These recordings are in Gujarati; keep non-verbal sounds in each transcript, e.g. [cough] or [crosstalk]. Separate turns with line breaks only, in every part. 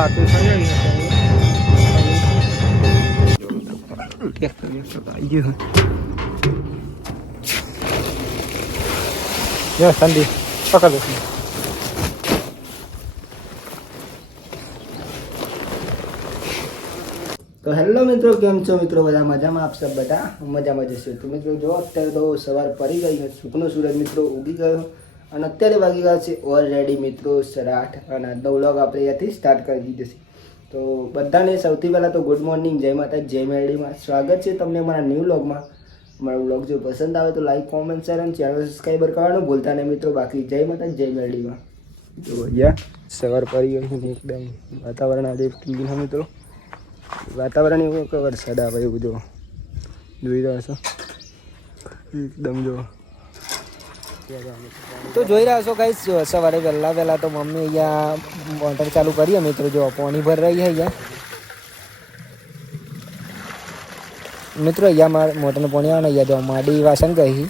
વાતો થઈ રહી હતી યો સંદીપ પકડ દો
તો હેલો મિત્રો કેમ છો મિત્રો બધા મજામાં આપ સબ બધા મજામાં જશે તો મિત્રો જો અત્યારે તો સવાર પડી ગઈ છે સુકનો સૂરજ મિત્રો ઉગી ગયો. અને અત્યારે વાગી ગયા છે ઓલરેડી મિત્રો સરાઠ અને આજનો વ્લોગ આપણે અહીંયાથી સ્ટાર્ટ કરી દીધો છે. તો બધાને સૌથી પહેલાં તો ગુડ મોર્નિંગ જય માતા જય મેરડીમાં સ્વાગત છે તમને મારા ન્યૂ વ્લોગમાં મારો વ્લોગ જો પસંદ આવે તો લાઈક કોમેન્ટ શેર અને ચેનલ સબસ્ક્રાઈબર કરવાનું ભૂલતા નહીં મિત્રો. બાકી જય માતા જય મેરડીમાં. જો ભૈયા સવાર પડી ગયો એકદમ વાતાવરણ આજે ક્લીન છે મિત્રો. વાતાવરણ એવું કે વરસાદ આવે એવું જો. જોઈ રહ્યા છો? એકદમ જો તો જોઈ રહ્યા છો ગાઈસ જો સવારે વહેલા વહેલા તો મમ્મી અહીંયા મોટર ચાલુ કરીએ મિત્રો જો પાણી ભર રહી અહીંયા. મિત્રો, અહીંયા મારે મોટરનું પાણી આવે અહીંયા જો માડી વાસણ ગઈ.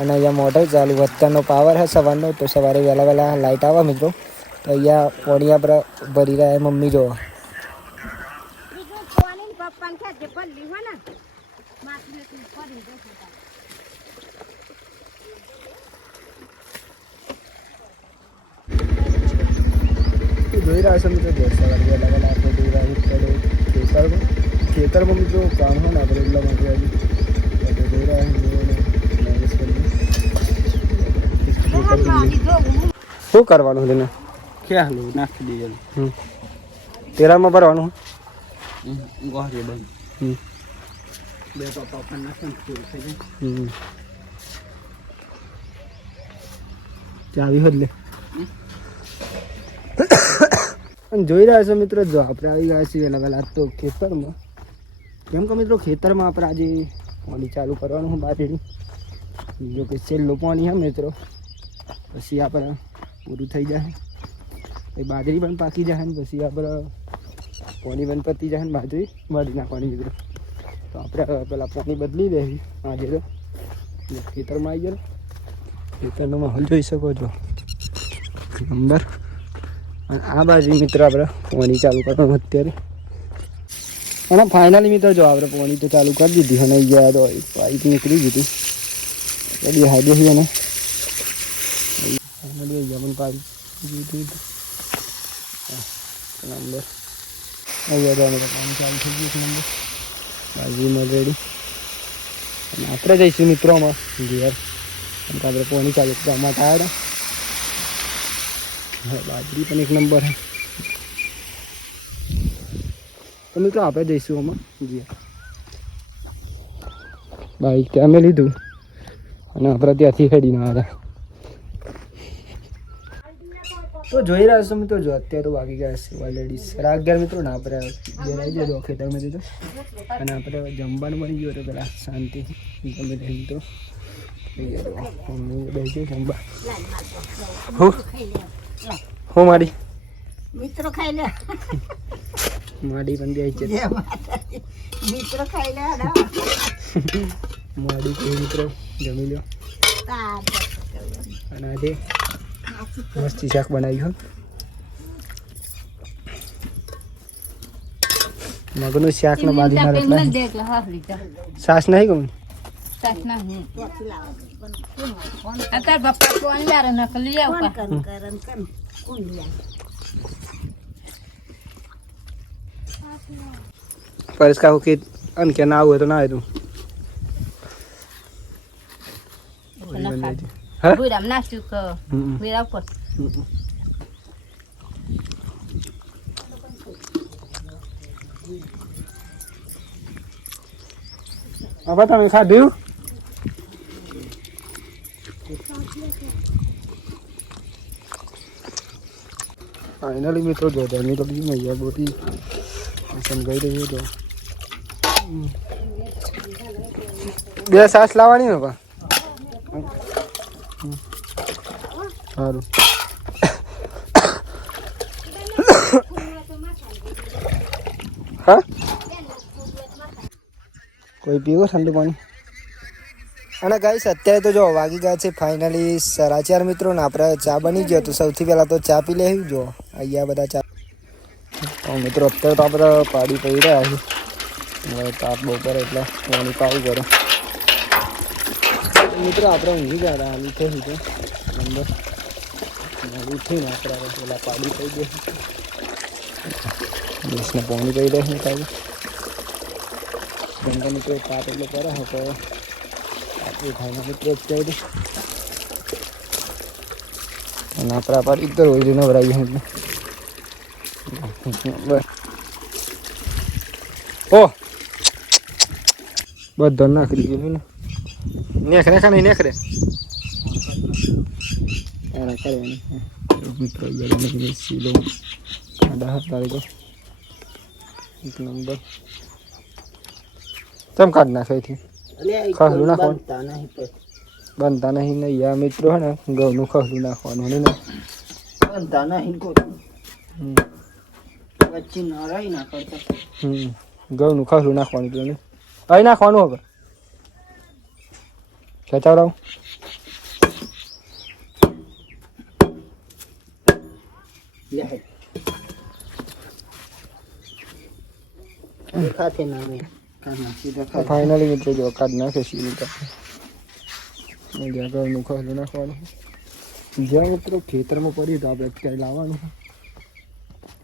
અને અહીંયા મોટર ચાલુ વત્તાનો પાવર હે સવારનો, તો સવારે વહેલા વહેલા લાઇટ આવે મિત્રો. તો અહીંયા પાણી આપણે ભરી રહ્યા મમ્મી જો. ખેતરમાં મિત્રો કામ હોય ને આપણે એટલા માટે આજે. આપણે જોઈ રહ્યા છીએ મેનેજ કરીએ શું કરવાનું તેને
ક્યાં હાલું નાખી દીધેલું
હમ. તેરામાં ભરવાનું
ગોહરી બંધ. બે પપ્પા પણ નાખે
ચાવી હોત લે. અને જોઈ રહ્યા છો મિત્રો જો આપણે આવી ગયા છીએ વહેલા વહેલા તો ખેતરમાં. કેમ કે મિત્રો, ખેતરમાં આપણે આજે પાણી ચાલુ કરવાનું હું બાજરી. જો કે છેલ્લું પાણી છે મિત્રો. પછી આપણે પૂરું થઈ જાય એ બાજરી પણ પાકી જાય ને પછી આપણે પાણી પણ પતી જાય ને બાજરી વાળી નાખવાની મિત્રો. તો આપણે પેલા પાણી બદલી દેવી આજે તો ખેતરમાં આવી ગયો. ખેતરનો માહોલ જોઈ શકો છો. નંબર. અને આ બાજુ મિત્ર આપણે પાણી ચાલુ કરવાનું અત્યારે. અને ફાઇનલી મિત્ર જો આપણે પોણી તો ચાલુ કરી દીધી અને ગયા તો પાઇપ નીકળી દીધી બધી હાઈડે છે ને ફાઇનલી અહીંયા પણ પાઇપ નંબર અહીંયા ચાલુ થઈ ગયું નંબર બાજુમાં રેડી. અને આપણે જઈશું મિત્રોમાં ઘેર. કેમ કે આપણે પોણી ચાલુ કરવા હવે બાજરી પણ એક નંબર છે. તો મિત્રો આપણે જઈશું આમાં. જી. બાઈક ત્યાં અમે લીધું. અને આપણે ત્યાંથી હેડીને આવ્યા. તો જોઈ રહ્યા છો મિત્રો, જો અત્યારે તો વાગી ગયા છે ઓલરેડી સાડા અગિયાર મિત્રો ને, આપણે જણાવી જજો, ખેતરમાં દીધો અને આપણે જમવાનું બની ગયું તો પેલા શાંતિ. ગમે તે મિત્રો. બેસી જમવા. હું. હું મારી.
મિત્રો ખાઈ લે.
માડી પણ બે છે.
મિત્રો ખાઈ લે.
માડી કે મિત્રો. જમી લો અને આજે મસ્તી શાક બનાવ્યું મગનું શાક ને બાજરીના રોટલા. સાસ નહીં ગમે
કોણ કન કરન કન કોણ લે?
પરેશ કાકુ કે અન કે ના આવું તો ના આવે તું. હવે તમે ખાધું ફાઇનલી મિત્રો જો ધરની તો બીજી મૈયા બોટી સમજાઈ રહી તો. બે સાસ લાવવાની ને પા સારું હા? કોઈ પીવો ઠંડુ પાણી? અને ગાઈસ અત્યારે તો જો વાગી ગયા છે ફાઇનલી સરાચાર મિત્રોને આપણે ચા બની ગયો તો સૌથી પહેલા તો ચા પી લેવી જો. અહીંયા બધા ચા તો મિત્રો અત્યારે તો આપણે પાડી પડી રહ્યા છે હવે તાપ બહુ પડે એટલે પાણી પાવું કરે મિત્રો આપણે ઊંઘી ગયા હતા આલી થઈ નંબર નવી ઉઠીને આપણે પેલા પાડી પડી ગઈ બસને પાણી પડી રહે કાલે. કેમ કે મિત્રો તાપ એટલે કરે છે તો આપણે ખાઈને મિત્રો અત્યારે અને આપણે પાડી તો હોય નવરાઈ એટલે. ઓ. બધો નાખી દીધું ને નેખરે ખા નહીં નેખરે મિત્રો સીલો કાંડા હતા એક નંબર. ચમ કાઢ નાખે છે ખસલું નાખવાનું? બનતા નહીં ને યા મિત્રો હે ને ઘઉંનું ખસલું નાખવાનું ને?
બનતા નહીં. વચ્ચે ન રહી ના કરતા.
હમ. ઘઉંનું ખસલું નાખવાનું ને. અહીં નાખવાનું હવે. ખેંચાવડાવ ફાઈનલી મિત્રો જો કાઢ નાખે જ્યાં ઘરનું ખસલું નાખવાનું જ્યાં મિત્રો ખેતરમાં પડ્યું તો આપણે ક્યાંય લાવવાનું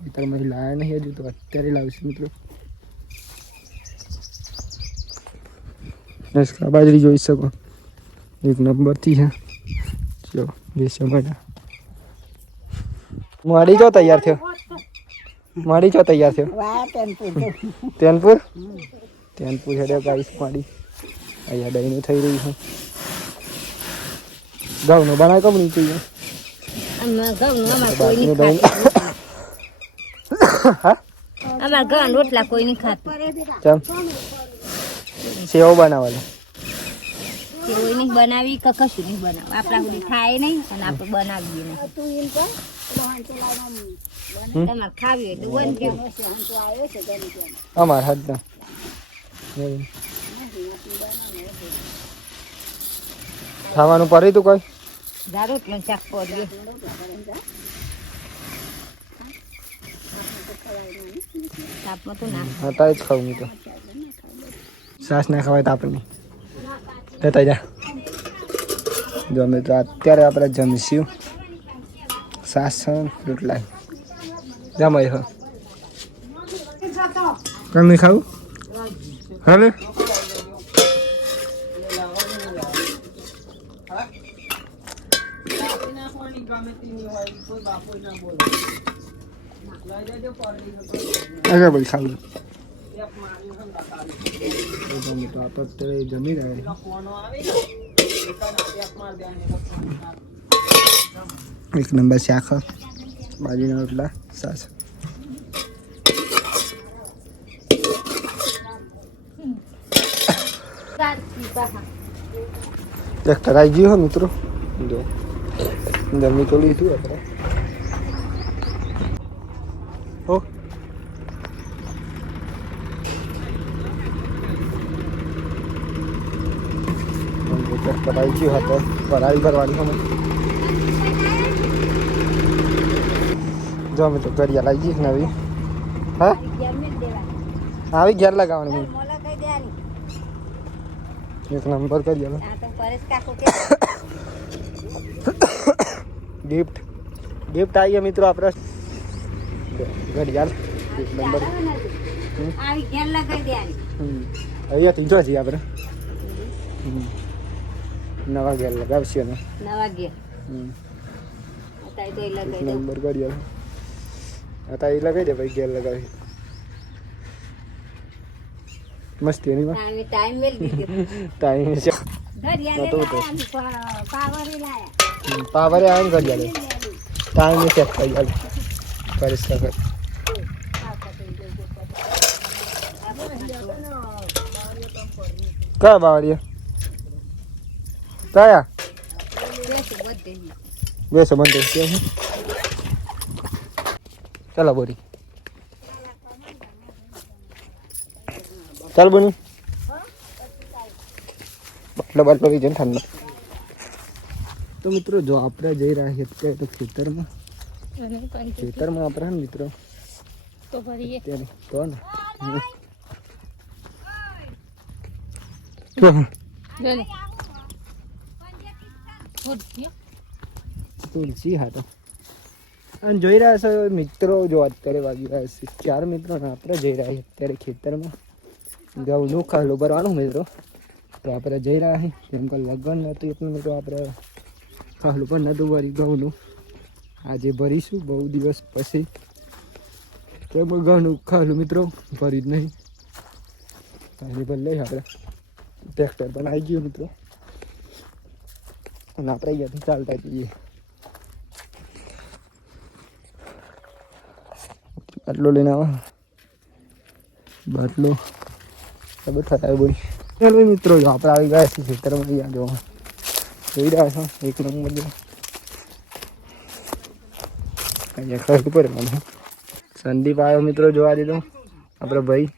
હજી લાવ્યા નહીં હજુ તો અત્યારે લાવીશું મિત્રો નસકા બાજરી જોઈ શકો એક નંબરથી છે જો બેસો મજા મળી જો તૈયાર થયો મળી જો તૈયાર થયો તેનપુર તેનપુર હેડે ગાઈસ માડી અહીંયા ડઈનું થઈ રહ્યું છે ઘઉંનું બનાય કમ નીચે જોઈએ
ઘઉં અમાર રોટલા કોઈ નહીં ખાતું.
સેવ બનાવવાનું
કોઈ નહીં બનાવી કે કશું નહીં બનાવ. આપણા સુધી થાય નહીં અને આપણે બનાવીએ નહીં. તમારે ખાવી હોય તો બનજો
અમાર હાથ. ખાવાનું પડી તું કોઈ?
દારૂ ચાક ને ના
હતા જ ખાવું તો. સાસ ના ખવાય તો આપણને. જતા જા જો અમે તો અત્યારે આપણે જમશું. સાસ ને, રોટલા. જમાય હા. કેમ નહીં ખાવું? હવે આગળ ભાઈ, ખાલી. આપણે અત્યારે જમી એક નંબર શાખા બાજરીના રોટલા, સાસ. એક કરાઈ ગયું હો મિત્રો. જો. જમી તો લીધું આપણે. એક કરાઈ ગયું હતો. વરાળી કરવાની અમે જો અમે તો ઘડિયા લાવી જઈએ નવી. હા? આવી ઘેર લગાવવાની એક નંબર કરી ગિફ્ટ ગિફ્ટ આવી મિત્રો, આપણે ઘડિયાળ એક નંબર. અહીંયાથી જો છીએ આપણે. નવા ઘેર લગાવશે ને
નવા લગાઈ
નંબર ઘડિયાળ. હતા એ લગાવી દે ભાઈ ઘેર લગાવી. મસ્તી એની
ટાઈમ [laughs] ટાઈમ
છે.
પાવરે.
આવે ઘડિયાળ. ટાઈમ છે આલો કરીશ વખત કયા બાવરિયા કયા?
બેસો બધે.
છે. ચાલો બોરી. ચાલ બોની. બાટલો બાટલો રીજન ઠંડો તો મિત્રો જો આપણે જઈ રહ્યા છીએ અત્યારે તો ખેતરમાં ખેતરમાં આપણે ને મિત્રો?
તો ભરીએ.
તો ને. તો.
જોઈ
તુલસી હા તો અને જોઈ રહ્યા છો મિત્રો જો અત્યારે વાગી રહ્યા છે ચાર મિત્રો ને આપણે જઈ રહ્યા છીએ અત્યારે ખેતરમાં. ઘઉંનું ખાલું ભરવાનું મિત્રો. તો આપણે જઈ રહ્યા છીએ. કેમ કે લગ્ન હતું એટલું મિત્રો આપણે ખાલું પણ નતું ભરી ઘઉંનું આજે ભરીશું, બહુ દિવસ પછી. તો ઘણું ખાલું મિત્રો ભરી જ નહીં. પાણી પર લઈ આપણે. ટ્રેક્ટર પણ આવી ગયું મિત્રો. અને આપણે અહીંયાથી ચાલતા જઈએ. બાટલો લઈને આવા. બાટલો. બધું થાય બોલી. ચાલો મિત્રો, આપણે આવી ગયા છીએ ખેતરમાં જોઈ રહ્યા છો? એક નંબર અહીંયા ખબર પડે મને. સંદીપ આવ્યો મિત્રો જોવા દીધો. આપણો ભાઈ.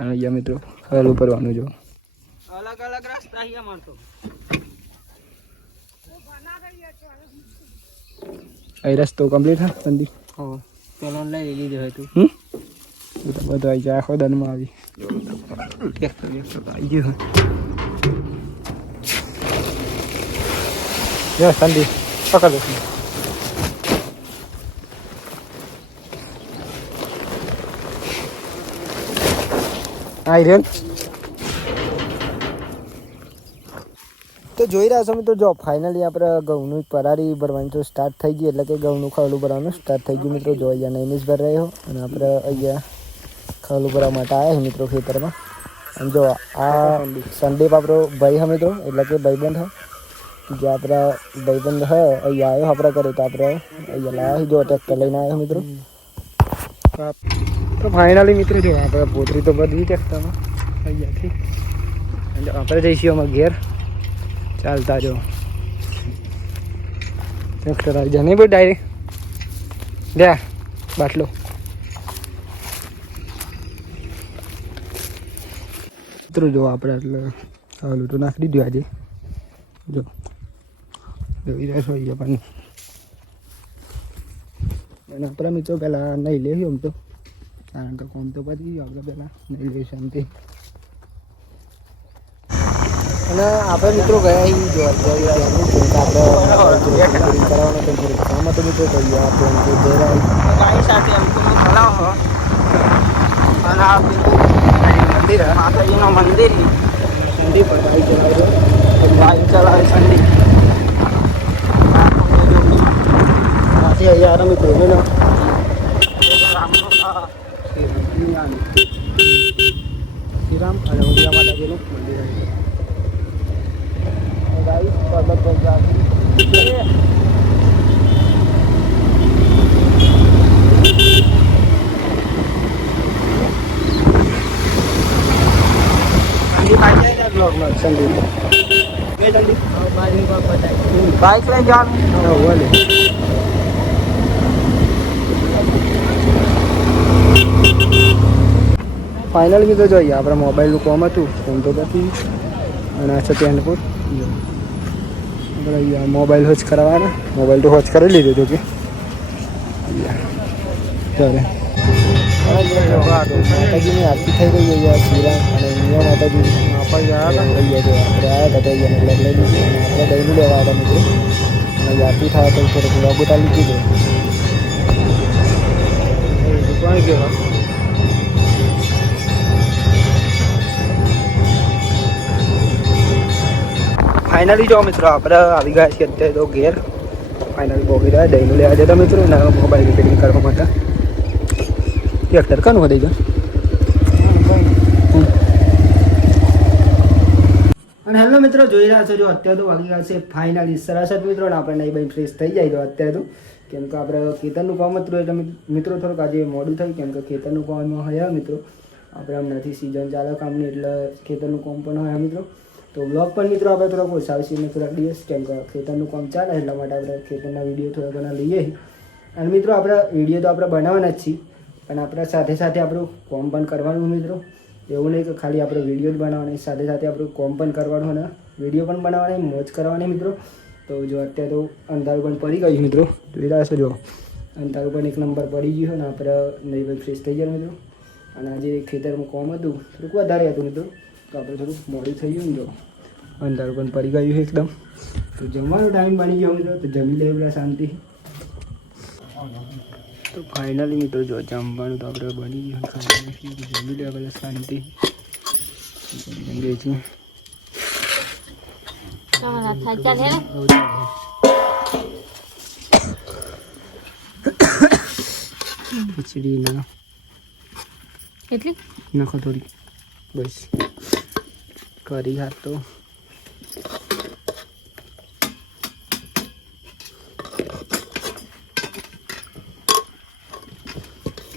અહીંયા મિત્રો. ખરું કરવાનું જો.
અલગ અલગ રસ્તા અહીંયા મળતો
અહીં રસ્તો કમ્પ્લીટ હા સંદીપ?
હા પેલો લઈ લીધો હતું
બધું બધું આવી જાય આખો દનમાં આવી. આવી ગયું જો સંદીપ પકડ આવી તો જોઈ રહ્યા છો મિત્રો જો ફાઇનલી આપણે ઘઉંનું પરારી ભરવાની તો સ્ટાર્ટ થઈ ગયું એટલે કે ઘઉંનું ખાવલું ભરવાનું સ્ટાર્ટ થઈ ગયું મિત્રો. જો અહીંયા નૈમિષ ભર રહ્યો અને આપણે અહીંયા ખાવલું ભરવા માટે આવ્યા છે મિત્રો ખેતરમાં. અને જો આ સંદીપ આપણો ભાઈ હા મિત્રો એટલે કે ભાઈબંધ હા જે આપણા ભાઈબંધ હ અહીંયા આવ્યો આપણા કરે તો આપણે અહીંયા લાવ્યા જો ટ્રેક્ટર લઈને આવ્યો મિત્રો. તો ફાઇનલી મિત્રો જો આપણે પોતરી તો બધી ટ્રેક્ટરમાં અહીંયાથી. અને આપણે જઈશું અમે ઘેર. ચાલતા જો. ટ્રેક્ટર આવી જાય નહીં ભાઈ ડાયરેક્ટ લે બાટલો. મિત્રો જો, આપણે એટલે આ તો નાખી દીધું આજે. જો. જોઈ રહ્યા અહીંયા પણ અને આપણા મિત્રો પહેલાં નહીં લેવી આમ તો. કારણ કે કોમ તો પતી ગયું આપણે પહેલાં નહીં લેવી શાંતિ અને આપણે મિત્રો ગયા અહીં જો અત્યારે ત્યાંનું કેમ કે આપણે પૂરી કરવાનો તો થોડીક કામ હતું મિત્રો તો અહીંયા આપણે એમ કે જઈ રહ્યા
ગાય સાથે એમ તો તળાવ હ અને આ પેલું મંદિર હે. માતાજીનું મંદિર હે.
ઠંડી પણ આવી જવાય
ગાય ચલાવે સંદીપ
ત્યાંથી અહીંયા આરામ મિત્રો ને
રામનું આ
શ્રીરામ અને ઉમિયા માતાજીનું મંદિર
સંદીપ. બાઈક લઈ જવાનું
હા ભલે ફાઇનલ મિત્રો જોઈએ. આપણે મોબાઈલનું કોમ હતું. ફોન તો પછી અને આ છે પેનપુર આપણે મોબાઈલ હોજ કરાવવાના. મોબાઈલ તો હોજ કરી લીધો જો કે. ચાલે. માતાજીની આરતી થઈ ગઈ અહીંયા શ્રીરામ અને અહીંયા માતાજી. આપણે આવ્યા હતા. હતા અહીંયા લઈ લીધું આપણે દહીંનું લેવા હતા મિત્રો. અને આરતી થાય તો થોડુંક લોગ ઉતારી
કેવા
ફાઇનલી જો મિત્રો આપણે આવી ગયા છીએ અત્યારે તો ઘેર. ફાઇનલી પહોંચી રહ્યા, દહીંનું લેવા જતા મિત્રો, ને મોબાઈલ રિપેરિંગ કરવા માટે. ટ્રેક્ટર કાનું વધી જાય અને હેલો મિત્રો, જોઈ રહ્યા છો જો અત્યારે તો વાગી ગયા છે ફાઇનલી સરસ જ મિત્રો આપણે નહીં ભાઈ ફ્રેશ થઈ જાય તો અત્યારે તો. કેમ કે આપણે ખેતરનું કામ હતું, એટલે મિત્રો થોડુંક આજે મોડું થયું, કેમ કે ખેતરનું કામમાં હયા મિત્રો. આપણે આમ નથી સિઝન ચાલે કામની, એટલે ખેતરનું કામ પણ હોય મિત્રો. તો બ્લોગ પણ મિત્રો આપણે થોડોક ઓછા આવશે ને થોડાક દિવસ કેમ કે ખેતરનું કામ ચાલે એટલા માટે આપણે ખેતરના વીડિયો થોડા ઘણા લઈએ. અને મિત્રો આપણે વીડિયો તો આપણે બનાવવાના જ છીએ, પણ આપણા સાથે સાથે આપણું કોમ પણ કરવાનું મિત્રો. એવું નહીં કે ખાલી આપણે વીડિયો જ બનાવવાની સાથે સાથે આપણું કોમ પણ કરવાનું અને વીડિયો પણ બનાવવાની મોજ કરવાની મિત્રો. તો જો અત્યારે તો અંધારું પણ પડી ગયું મિત્રો. જોઈ રહ્યા છો જો? અંધારું પણ એક નંબર પડી ગયો અને આપણે નહીં ફ્રેશ થઈ ગયા મિત્રો. અને આજે ખેતરમાં કોમ હતું, થોડુંક વધારે હતું મિત્રો. તો આપણે થોડુંક મોડું થઈ ગયું ને અંધારું પણ પડી ગયું છે એકદમ. તો જમવાનો ટાઈમ બની ગયો મિત્રો તો જમી લઈએ બધા શાંતિ. તો ફાઇનલી મિત્રો જો જમવાનું તો આપણે બની ગયું ખાઈ જમી લે બધા શાંતિ. જમીએ છીએ. ખીચડી ના
કેટલી?
નાખો થોડી બસ. કરી હાથ તો.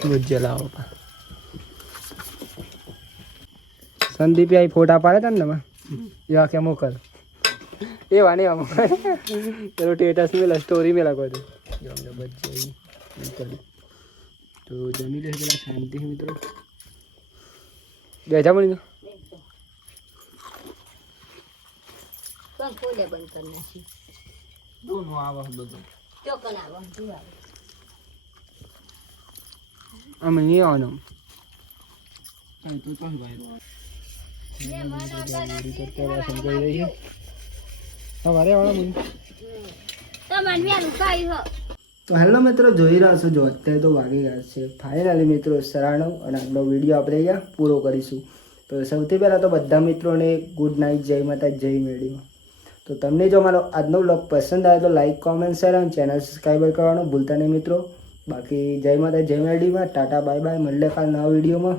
ભુજ્યા લાવો પા સંદીપ આ ફોટા પાડે તા ને તમે એવા કે મોકલ. એવા નહીં મોકલ પેલો સ્ટેટસ મેલા સ્ટોરી મેલા કહો તો જમી લે પેલા મિત્રો. બેઠા મળી
કોણ ખોલે બંધ કરી નાખી.
દોનો આવે બધું.
ચોકન આવો તું આવો.
અમે નહીં આવવાનું.
કાંઈ તો ભાઈ.
સવારે વાળા મને તો હેલો મિત્રો જોઈ રહ્યા છો જો અત્યારે તો વાગી ગયા છે. ફાઇનલી મિત્રો સરાણો અને આપણો વીડિયો આપણે અહીંયા પૂરો કરીશું. તો સૌથી પહેલાં તો બધા મિત્રોને ગુડ નાઇટ જય માતા જય મેળીમાં તો તમને જો મારો આજનો બ્લોગ પસંદ આવે તો લાઇક કોમેન્ટ શેર અને ચેનલ સબસ્ક્રાઈબર કરવાનું ભૂલતા નહીં મિત્રો. બાકી જય માતા જય મેળીમાં ટાટા બાય બાય મળે કાલ નવા વિડીયોમાં